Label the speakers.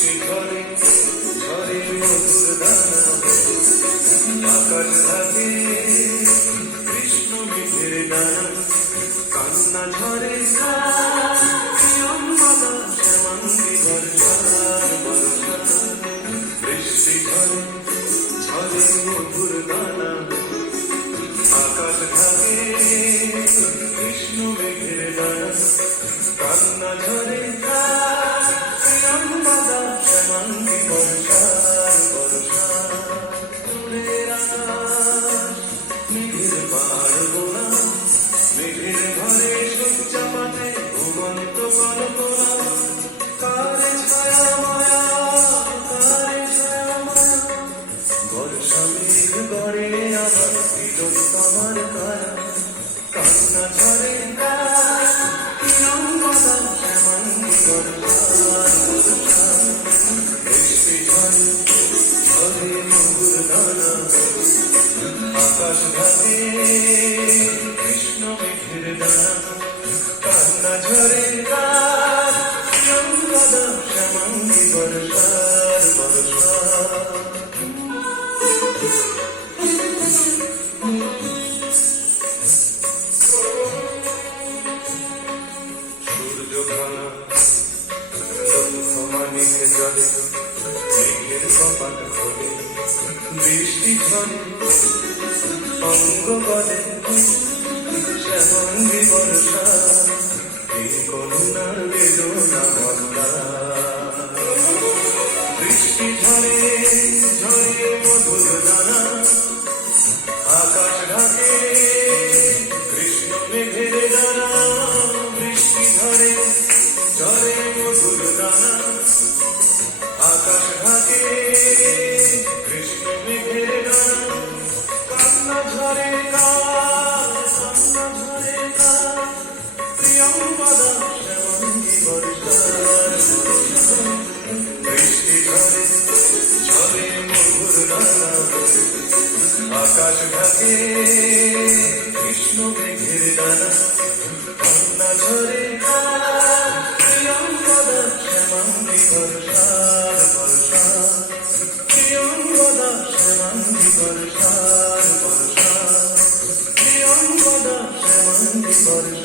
Speaker 1: মধুর দানা আকাশ থাকে কৃষ্ণ মেঘের ডানা কান্না ঝরে বৃষ্টি ঝরে ঝরে মধুর দানা দানা আকাশ ঘাটে কৃষ্ণ মেঘের ডানা কান্না ঝরে সূর্য ঘনা লক্ষ মানিক জলে মেঘের কপাট খোলে বৃষ্টি ঝরে অঙ্গ বলে শ্যামঙ্গি বর্ষা এই কন্যার বেদনা বর্ষা আকাশ ঢাকে কৃষ্ণ মেঘের ডানা ঝরে শ্যামাঙ্গি বর্ষ। por